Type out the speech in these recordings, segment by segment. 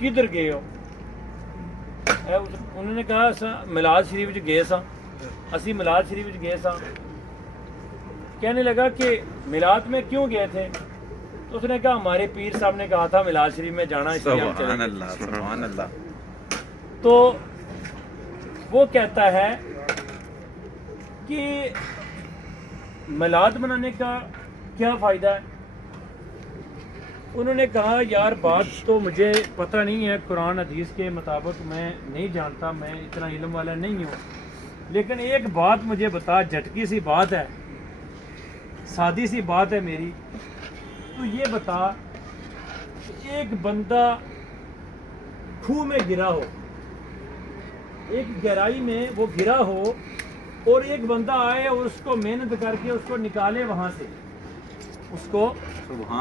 کدھر گئے ہو؟ انہوں نے کہا میلاد شریف گئے سا، اسی میلاد شریف گئے سا۔ کہنے لگا کہ میلاد میں کیوں گئے تھے؟ تو اس نے کہا ہمارے پیر صاحب نے کہا تھا میلاد شریف میں جانا، اس لیے ہم چلے گئے۔ سبحان اللہ۔ تو وہ کہتا ہے کہ میلاد منانے کا کیا فائدہ ہے؟ انہوں نے کہا یار بات تو مجھے پتہ نہیں ہے، قرآن حدیث کے مطابق میں نہیں جانتا، میں اتنا علم والا نہیں ہوں، لیکن ایک بات مجھے بتا، جھٹکی سی بات ہے، سادی سی بات ہے میری، تو یہ بتا کہ ایک بندہ کھوہ میں گرا ہو، ایک گہرائی میں وہ گرا ہو، اور ایک بندہ آئے اور اس کو محنت کر کے اس کو نکالے وہاں سے، اس کو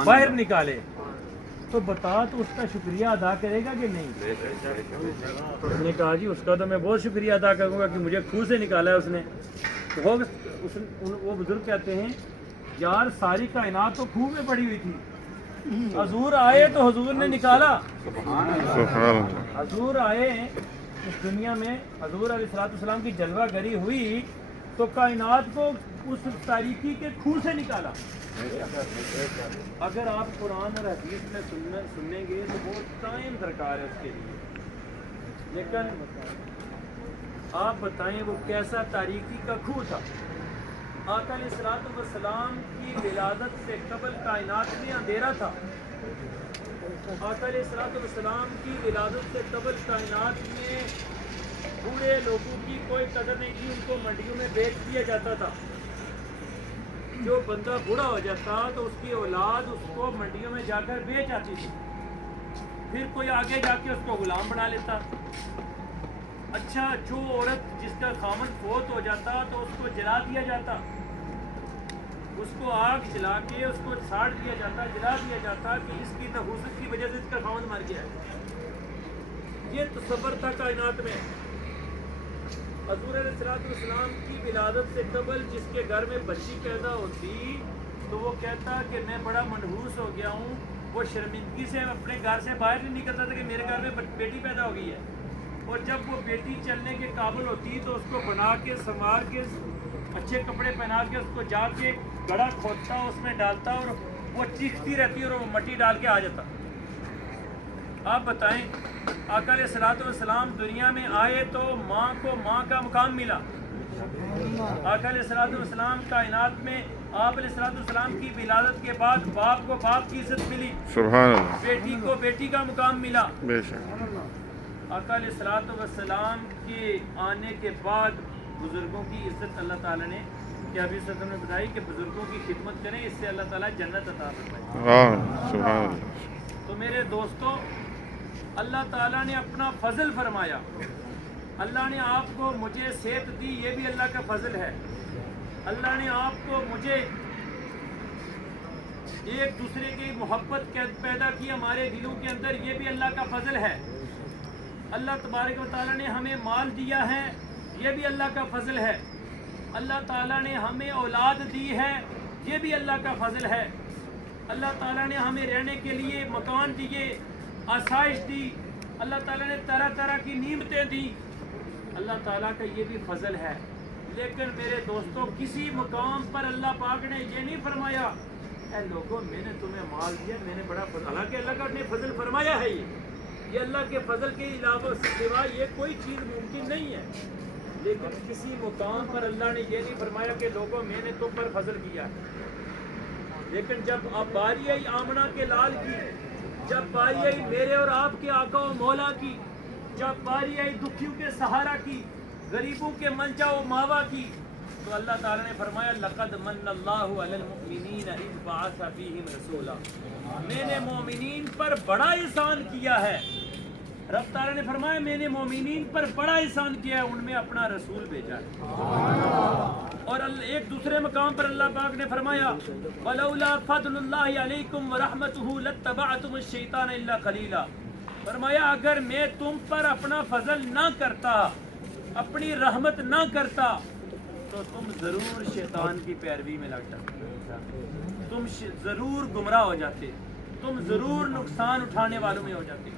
باہر نکالے، تو بتا تو اس کا شکریہ ادا کرے گا کہ نہیں؟ اس نے کہا جی اس کا تو میں بہت شکریہ ادا کروں گا کہ مجھے کھوہ سے نکالا ہے اس نے۔ تو وہ بزرگ کہتے ہیں یار ساری کائنات تو کھوہ میں پڑی ہوئی تھی، حضور آئے تو حضور نے نکالا۔ حضور آئے اس دنیا میں، حضور علیہ السلام کی جلوہ گری ہوئی تو کائنات کو اس تاریکی کے کھوہ سے نکالا۔ اگر آپ قرآن اور حدیث میں سنیں گے تو بہت ٹائم درکار ہے اس کے لیے، لیکن آپ بتائیں وہ کیسا تاریکی کا کھوہ تھا؟ آقا علیہ السلام کی ولادت سے قبل کائنات میں اندھیرا تھا۔ آقا علیہ السلام کی ولادت سے قبل کائنات میں بوڑھے لوگوں کی کوئی قدر نہیں تھی، ان کو منڈیوں میں بیچ دیا جاتا تھا۔ جو بندہ بوڑھا ہو جاتا تو اس کی اولاد اس کو منڈیوں میں جا کر بیچ آتی تھی، پھر کوئی آگے جا کے اس کو غلام بنا لیتا۔ اچھا جو عورت جس کا خامن فوت ہو جاتا تو اس کو جلا دیا جاتا، اس کو آگ جلا کے اس کو ساڑ دیا جاتا، جلا دیا جاتا کہ اس کی نحوست کی وجہ سے اس کا خامن مر گیا ہے۔ یہ تصور تھا کائنات میں۔ حضور علیہ السلام کی ولادت سے قبل جس کے گھر میں بچی پیدا ہوتی تو وہ کہتا کہ میں بڑا منحوس ہو گیا ہوں، وہ شرمندگی سے اپنے گھر سے باہر نہیں نکلتا تھا کہ میرے گھر میں بیٹی پیدا ہو گئی ہے، اور جب وہ بیٹی چلنے کے قابل ہوتی تو اس کو بنا کے سنوار کے اچھے کپڑے پہنا کے اس کو جا کے گڑھا کھودتا، اس میں ڈالتا اور وہ چیختی رہتی اور وہ مٹی ڈال کے آ جاتا۔ آپ بتائیں آقا علیہ السلام دنیا میں آئے تو ماں کو ماں کا مقام ملا، آقا علیہ السلام کائنات میں آپ علیہ السلام کی ولادت کے بعد باپ کو باپ کی عزت ملی، سبحان اللہ، بیٹی کو بیٹی کا مقام ملا۔ بے شک آقا علیہ السلام کے آنے کے بعد بزرگوں کی عزت اللہ تعالیٰ نے کیا بھی صدر نے بتائی کہ بزرگوں کی خدمت کریں، اس سے اللہ تعالیٰ جنت عطا فرمائے۔ سبحان اللہ۔ تو میرے دوستو اللہ تعالیٰ نے اپنا فضل فرمایا، اللہ نے آپ کو مجھے صحت دی، یہ بھی اللہ کا فضل ہے، اللہ نے آپ کو مجھے ایک دوسرے کی محبت پیدا کی ہمارے دلوں کے اندر، یہ بھی اللہ کا فضل ہے، اللہ تبارک و تعالیٰ نے ہمیں مال دیا ہے، یہ بھی اللہ کا فضل ہے، اللہ تعالیٰ نے ہمیں اولاد دی ہے، یہ بھی اللہ کا فضل ہے، اللہ تعالیٰ نے ہمیں رہنے کے لیے مکان دیے، آسائش دی، اللہ تعالیٰ نے طرح طرح کی نعمتیں دی، اللہ تعالیٰ کا یہ بھی فضل ہے۔ لیکن میرے دوستوں کسی مقام پر اللہ پاک نے یہ نہیں فرمایا اے لوگوں میں نے تمہیں مال دیا، میں نے بڑا فضل، حالانکہ اللہ کا نے فضل فرمایا ہے، یہ اللہ کے فضل کے علاوہ سوا یہ کوئی چیز ممکن نہیں ہے، لیکن کسی مقام پر اللہ نے یہ نہیں فرمایا کہ لوگوں میں نے تم پر فضل کیا ہے۔ لیکن جب اب باری آئی آمنہ کے لال کی، جب باری آئی میرے اور آپ کے آقا و مولا کی، جب باری آئی دکھیوں کے سہارا کی، غریبوں کے منجا و ماوا کی، تو اللہ تعالیٰ نے فرمایا لقد من اللہ علی المؤمنین اذ بعث فیہم رسولا، میں نے مومنین پر بڑا احسان کیا ہے، رب تعالیٰ نے فرمایا میں نے مومنین پر بڑا احسان کیا ہے، ان میں اپنا رسول بھیجا ہے۔ اور ایک دوسرے مقام پر اللہ پاک نے فرمایا وَلَوْلَا فَضْلُ اللَّهِ عَلَيْكُمْ وَرَحْمَتُهُ لَاتَّبَعْتُمُ الشَّيْطَانَ إِلَّا قَلِيلًا، فرمایا اگر میں تم پر اپنا فضل نہ کرتا، اپنی رحمت نہ کرتا تو تم ضرور شیطان کی پیروی میں لگ جاتے، تم ضرور گمراہ ہو جاتے، تم ضرور نقصان اٹھانے والوں میں ہو جاتے۔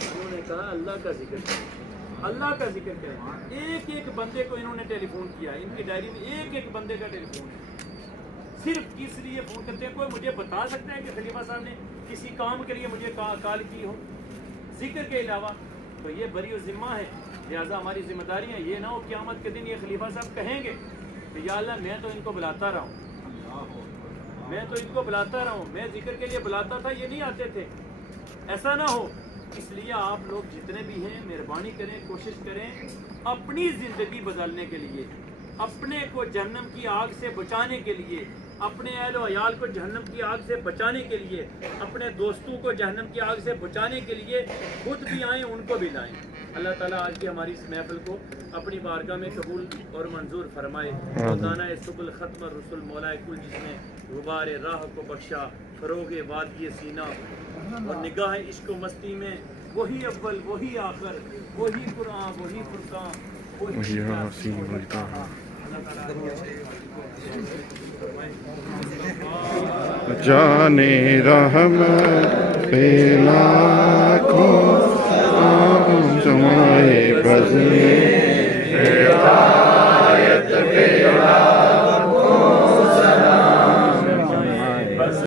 انہوں نے کہا اللہ کا ذکر کریں، اللہ کا ذکر کریں۔ ایک ایک بندے کو انہوں نے ٹیلی فون کیا، ان کی ڈائری میں ایک ایک بندے کا ٹیلی فون ہے، صرف کس لیے فون کرتے ہیں؟ کوئی مجھے بتا سکتا ہے کہ خلیفہ صاحب نے کسی کام کے لیے مجھے کال کی ہو ذکر کے علاوہ؟ تو یہ بری و ذمہ ہے، لہٰذا ہماری ذمہ داری ہے یہ نہ ہو قیامت کے دن یہ خلیفہ صاحب کہیں گے کہ یا اللہ میں تو ان کو بلاتا رہا ہوں، میں تو ان کو بلاتا رہا ہوں، میں ذکر کے لیے بلاتا تھا، یہ نہیں آتے تھے۔ ایسا نہ ہو، اس لیے آپ لوگ جتنے بھی ہیں مہربانی کریں، کوشش کریں اپنی زندگی بدلنے کے لیے، اپنے کو جہنم کی آگ سے بچانے کے لیے، اپنے اہل و عیال کو جہنم کی آگ سے بچانے کے لیے، اپنے دوستوں کو جہنم کی آگ سے بچانے کے لیے خود بھی آئیں، ان کو بھی لائیں۔ اللہ تعالیٰ آج کی ہماری اس محفل کو اپنی بارگاہ میں قبول اور منظور فرمائے۔ روزانہ سبل ختم رسول مولا کل، جس نے غبار راہ کو بخشا، فروغ وادی سینہ اور نگاہ عشق و مستی میں وہی اول وہی آخر، وہی قرآن وہی فرقان وہی یاسین وہی طٰہٰ۔ جانے رحمت پہ لاکھوں جمائے بز میں